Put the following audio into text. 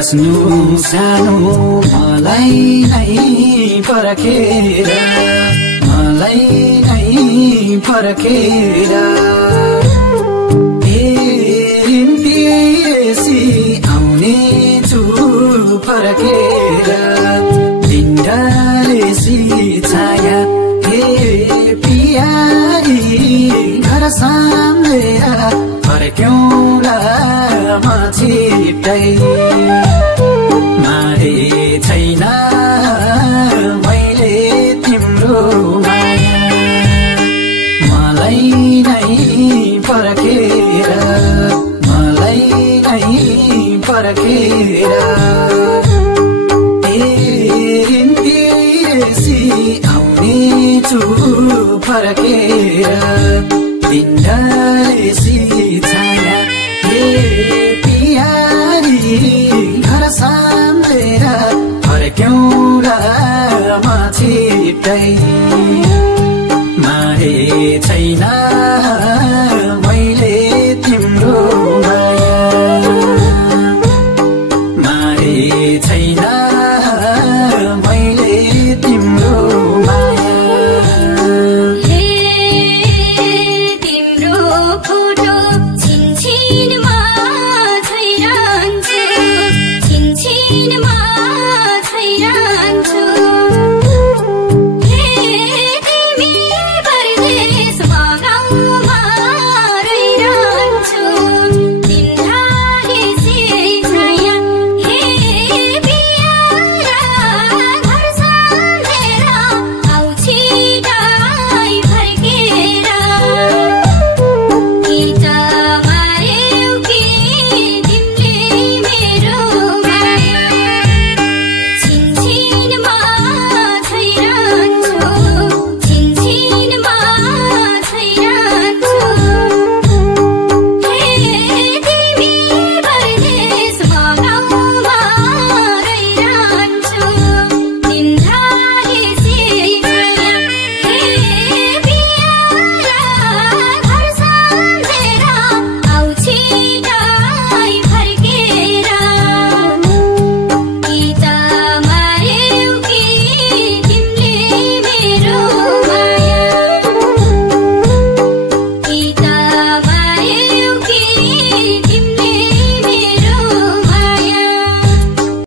बस्नु सानो मलाई नै पर्खेर मलाई नै पर्खेर हेरिन्देसी आउने छु पर्खेर दिनढलेसी छाया हे पियारी घर साम्लेर फर्क्यौँला म छिट्टै मारे छैन मैले तिम्रो माया मलाई नै पर्खेर मलाई नै पर्खेर हेरिन्देसी आउने छु फर्केर दिनढलेसी छाया हे पियारी घर साम्लेर फर्क्यौँला म छिट्टै मारे छैन मैले तिम्रो माया मारे छैन मैले तिम्रो माया हे तिम्रो फोटो